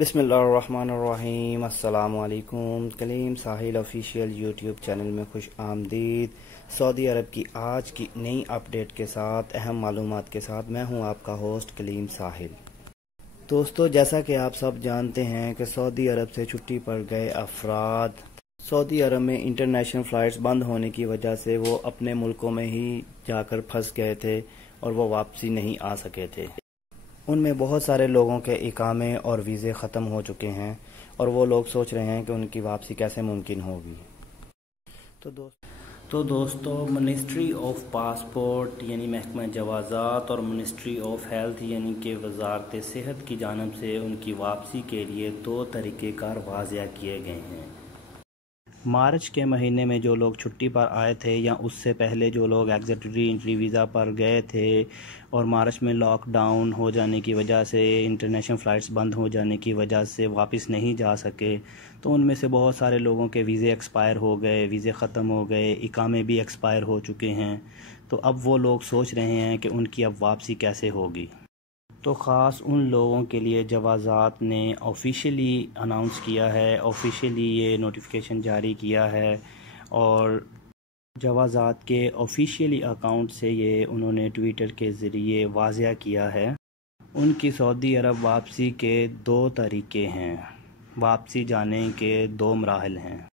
बिस्मिल्लाहिर्रहमानिर्रहीम। अस्सलाम वालेकुम। कलीम साहिल ऑफिशियल यूट्यूब चैनल में खुश आमदीद। सऊदी अरब की आज की नई अपडेट के साथ, अहम मालूमात के साथ मैं हूं आपका होस्ट कलीम साहिल। दोस्तों, जैसा कि आप सब जानते हैं कि सऊदी अरब से छुट्टी पर गए अफराद सऊदी अरब में इंटरनेशनल फ़्लाइट्स बंद होने की वजह से वो अपने मुल्कों में ही जाकर फंस गए थे और वो वापसी नहीं आ सके थे। उनमें बहुत सारे लोगों के इकामे और वीज़े ख़त्म हो चुके हैं और वो लोग सोच रहे हैं कि उनकी वापसी कैसे मुमकिन होगी। तो दोस्तों, मिनिस्ट्री ऑफ पासपोर्ट यानी महकमा जवाज़ात और मिनिस्ट्री ऑफ हेल्थ यानी कि वजारत सेहत की जानब से उनकी वापसी के लिए 2 तरीक़ेकार वाज़िया किए गए हैं। मार्च के महीने में जो लोग छुट्टी पर आए थे या उससे पहले जो लोग एग्जिट एंट्री वीज़ा पर गए थे और मार्च में लॉकडाउन हो जाने की वजह से, इंटरनेशनल फ़्लाइट्स बंद हो जाने की वजह से वापस नहीं जा सके, तो उनमें से बहुत सारे लोगों के वीज़े एक्सपायर हो गए, वीज़े ख़त्म हो गए, इकामे भी एक्सपायर हो चुके हैं। तो अब वो लोग सोच रहे हैं कि उनकी अब वापसी कैसे होगी। तो ख़ास उन लोगों के लिए जवाज़ात ने ऑफिशियली अनाउंस किया है, ऑफिशियली ये नोटिफिकेशन जारी किया है और जवाज़ात के ऑफिशियली अकाउंट से ये उन्होंने ट्विटर के ज़रिए वाज़िया किया है। उनकी सऊदी अरब वापसी के 2 तरीक़े हैं, वापसी जाने के 2 मराहल हैं।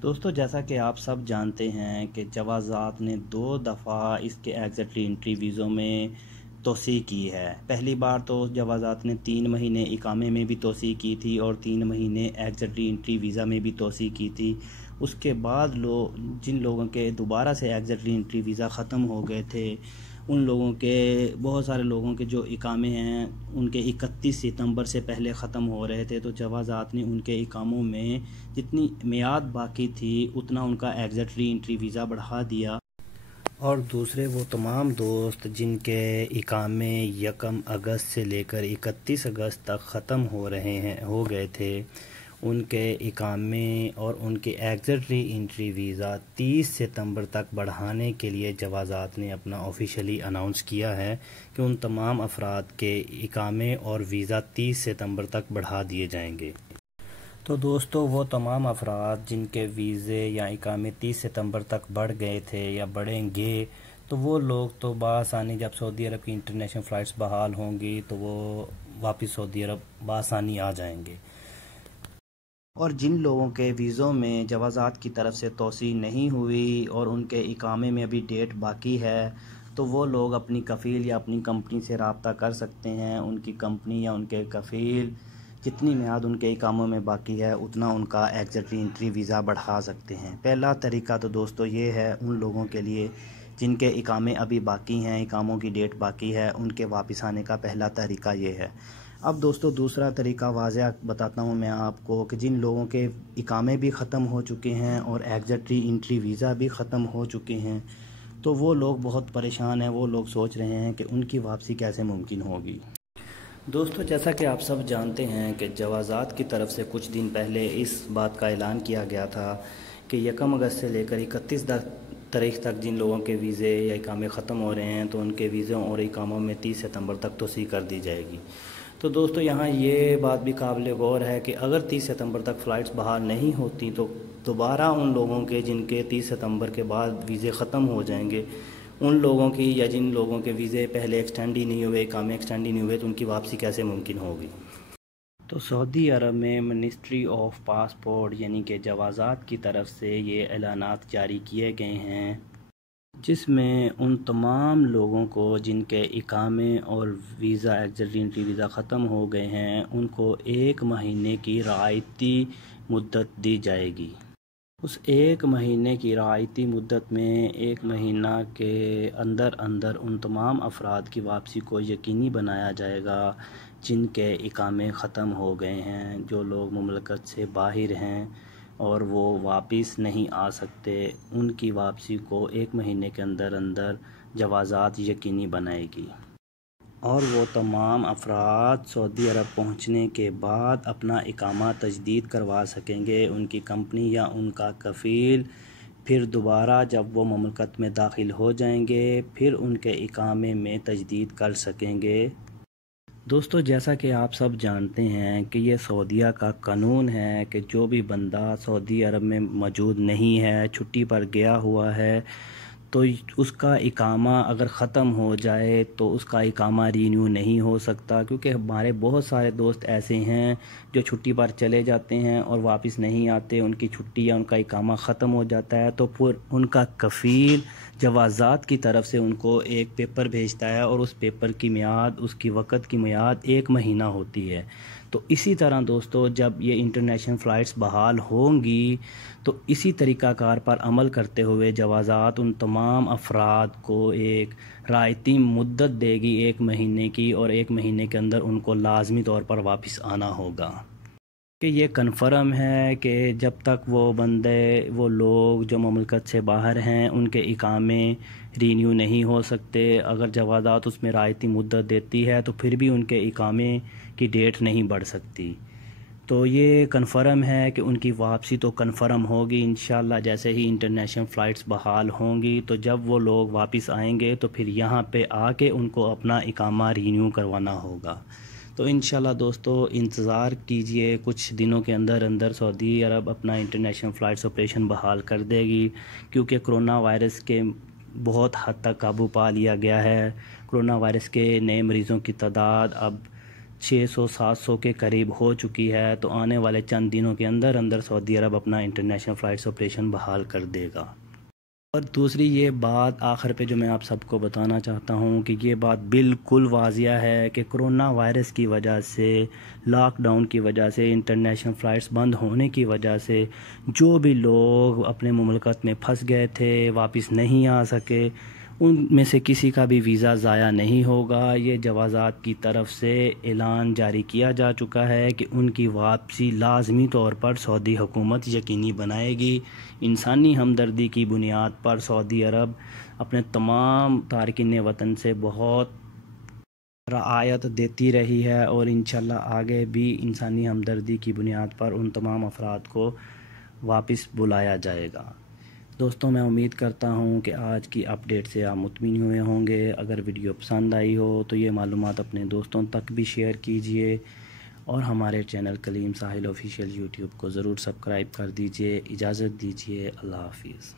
दोस्तों, जैसा कि आप सब जानते हैं कि जवाज़ात ने 2 दफ़ा इसके एग्जिट एंट्री वीज़ों में तोसी की है। पहली बार तो जवाज़ात ने 3 महीने इकामे में भी तोसी की थी और 3 महीने एग्जिट एंट्री वीज़ा में भी तोसी की थी। उसके बाद जिन लोगों के दोबारा से एग्जिट एंट्री वीज़ा ख़त्म हो गए थे, उन लोगों के, बहुत सारे लोगों के जो इकामे हैं उनके 31 सितंबर से पहले ख़त्म हो रहे थे, तो जवाज़ात ने उनके इकामों में जितनी मियाद बाकी थी उतना उनका एग्जिट एंट्री वीज़ा बढ़ा दिया। और दूसरे वो तमाम दोस्त जिनके इकामे 1 अगस्त से लेकर 31 अगस्त तक ख़त्म हो गए थे, उनके इकामे और उनके एग्जिट एंट्री वीज़ा 30 सितंबर तक बढ़ाने के लिए जवाज़ात ने अपना ऑफिशियली अनाउंस किया है कि उन तमाम अफराद के इकामे और वीज़ा 30 सितंबर तक बढ़ा दिए जाएंगे। तो दोस्तों, वो तमाम अफराद जिनके वीज़े या इकामे 30 सितंबर तक बढ़ गए थे या बढ़ेंगे, तो वो लोग तो बआसानी जब सऊदी अरब की इंटरनेशनल फ़्लाइट्स बहाल होंगी तो वो वापस सऊदी अरब बआसानी आ जाएंगे। और जिन लोगों के वीज़ों में जवाज़ात की तरफ से तोसी नहीं हुई और उनके इकामे में अभी डेट बाकी है, तो वो लोग अपनी कफ़ील या अपनी कंपनी से रब्ता कर सकते हैं। उनकी कंपनी या उनके कफ़ील जितनी मियाद उनके इकामों में बाकी है उतना उनका एग्जिट एंट्री वीज़ा बढ़ा सकते हैं। पहला तरीका तो दोस्तों ये है उन लोगों के लिए जिनके इकामे अभी बाकी हैं, इकामों की डेट बाकी है, उनके वापस आने का पहला तरीका ये है। अब दोस्तों, दूसरा तरीका वाज़िया बताता हूँ मैं आपको कि जिन लोगों के इकामे भी ख़त्म हो चुके हैं और एग्जिट एंट्री वीज़ा भी ख़त्म हो चुके हैं, तो वो लोग बहुत परेशान हैं। वो लोग सोच रहे हैं कि उनकी वापसी कैसे मुमकिन होगी। दोस्तों, जैसा कि आप सब जानते हैं कि जवाज़ात की तरफ से कुछ दिन पहले इस बात का ऐलान किया गया था कि 1 अगस्त से लेकर 31 तारीख तक जिन लोगों के वीज़े या इकामे ख़त्म हो रहे हैं तो उनके वीज़ों और इकामों में 30 सितंबर तक तोसी कर दी जाएगी। तो दोस्तों, यहाँ ये बात भी काबिल गौर है कि अगर 30 सितंबर तक फ़्लाइट्स बहाल नहीं होती तो दोबारा उन लोगों के जिनके 30 सितंबर के बाद वीज़े ख़त्म हो जाएंगे, उन लोगों की या जिन लोगों के वीज़े पहले एक्सटेंड ही नहीं हुए, इकामे एक्सटेंड ही नहीं हुए, तो उनकी वापसी कैसे मुमकिन होगी। तो सऊदी अरब में मिनिस्ट्री ऑफ पासपोर्ट यानी कि जवाज़ात की तरफ से ये ऐलानात जारी किए गए हैं, जिसमें उन तमाम लोगों को जिनके इकामे और वीज़ा एग्जिट एंट्री वीज़ा ख़त्म हो गए हैं उनको 1 महीने की रियायती मुद्दत दी जाएगी। उस 1 महीने की रियायती मुद्दत में 1 महीना के अंदर अंदर उन तमाम अफराद की वापसी को यकीनी बनाया जाएगा जिनके इकामे ख़त्म हो गए हैं, जो लोग मुमलकत से बाहर हैं और वो वापस नहीं आ सकते, उनकी वापसी को 1 महीने के अंदर अंदर जवाज़ात यकीनी बनाएगी। और वो तमाम अफराद सऊदी अरब पहुँचने के बाद अपना इकामा तजदीद करवा सकेंगे। उनकी कंपनी या उनका कफ़ील फिर दोबारा जब वो मुमलकत में दाखिल हो जाएंगे फिर उनके इकामे में तजदीद कर सकेंगे। دوستو جیسا کہ آپ سب جانتے ہیں کہ یہ سعودیہ کا قانون ہے کہ جو بھی بندہ سعودی عرب میں موجود نہیں ہے، چھٹی پر گیا ہوا ہے، تو اس کا اقامہ اگر ختم ہو جائے تو اس کا اقامہ رینیو نہیں ہو سکتا، کیونکہ ہمارے بہت سارے دوست ایسے ہیں جو چھٹی پر چلے جاتے ہیں اور واپس نہیں آتے، ان کی چھٹی یا ان کا اقامہ ختم ہو جاتا ہے تو پھر ان کا کفیل جوازات کی طرف سے ان کو ایک پیپر بھیجتا ہے اور اس پیپر کی میعاد، اس کی وقت کی میعاد 1 مہینہ ہوتی ہے۔ تو اسی طرح دوستو جب یہ انٹرنیشنل فلائٹس بحال ہوں گی تو اسی طریقہ کار پر عمل کرتے ہوئے جوازات ان تمام افراد کو ایک رعایتی مدت دے گی 1 مہینے کی، اور 1 مہینے کے اندر ان کو لازمی طور پر واپس آنا ہوگا۔ کہ یہ کنفرم ہے کہ جب تک وہ بندے، وہ لوگ جو مملکت سے باہر ہیں، ان کے اقامے رینیو نہیں ہو سکتے۔ اگر جوازات اس میں رعایتی مدت دیتی ہے تو پھر بھی ان کے اقامے کی ڈیٹ نہیں بڑھ سکتی۔ تو یہ کنفرم ہے کہ ان کی واپسی تو کنفرم ہوگی انشاءاللہ، جیسے ہی انٹرنیشنل فلائٹس بحال ہوں گی تو جب وہ لوگ واپس آئیں گے تو پھر یہاں پہ آ کے ان کو اپنا اقامہ رینیو کروانا ہوگا۔ تو انشاءاللہ دوستو انتظار کیجئے، کچھ دنوں کے اندر اندر سعودی عرب اپنا انٹرنیشنل فلائٹس آپریشن بحال کر دے گی، کیونکہ کرونا وائرس کے بہت حد تک قابو پا لیا گیا ہے۔ کرونا وائرس کے نئے مریضوں کی تعداد اب 600-700 کے قریب ہو چکی ہے، تو آنے والے چند دنوں کے اندر اندر سعودی عرب اپنا انٹرنیشنل فلائٹس آپریشن بحال کر دے گا۔ اور دوسری یہ بات آخر پہ جو میں آپ سب کو بتانا چاہتا ہوں کہ یہ بات بالکل واضح ہے کہ کرونا وائرس کی وجہ سے، لاک ڈاؤن کی وجہ سے، انٹرنیشنل فلائٹس بند ہونے کی وجہ سے جو بھی لوگ اپنے مملکت میں پھنس گئے تھے، واپس نہیں آ سکے، ان میں سے کسی کا بھی ویزا ضائع نہیں ہوگا۔ یہ جوازات کی طرف سے اعلان جاری کیا جا چکا ہے کہ ان کی واپسی لازمی طور پر سعودی حکومت یقینی بنائے گی۔ انسانی ہمدردی کی بنیاد پر سعودی عرب اپنے تمام تارکین وطن سے بہت رعایت دیتی رہی ہے، اور انشاءاللہ آگے بھی انسانی ہمدردی کی بنیاد پر ان تمام افراد کو واپس بلایا جائے گا۔ دوستوں میں امید کرتا ہوں کہ آج کی اپڈیٹ سے آپ مطمئن ہوئے ہوں گے۔ اگر ویڈیو پسند آئی ہو تو یہ معلومات اپنے دوستوں تک بھی شیئر کیجئے، اور ہمارے چینل کلیم ساحل آفیشیل یوٹیوب کو ضرور سبسکرائب کر دیجئے۔ اجازت دیجئے، اللہ حافظ۔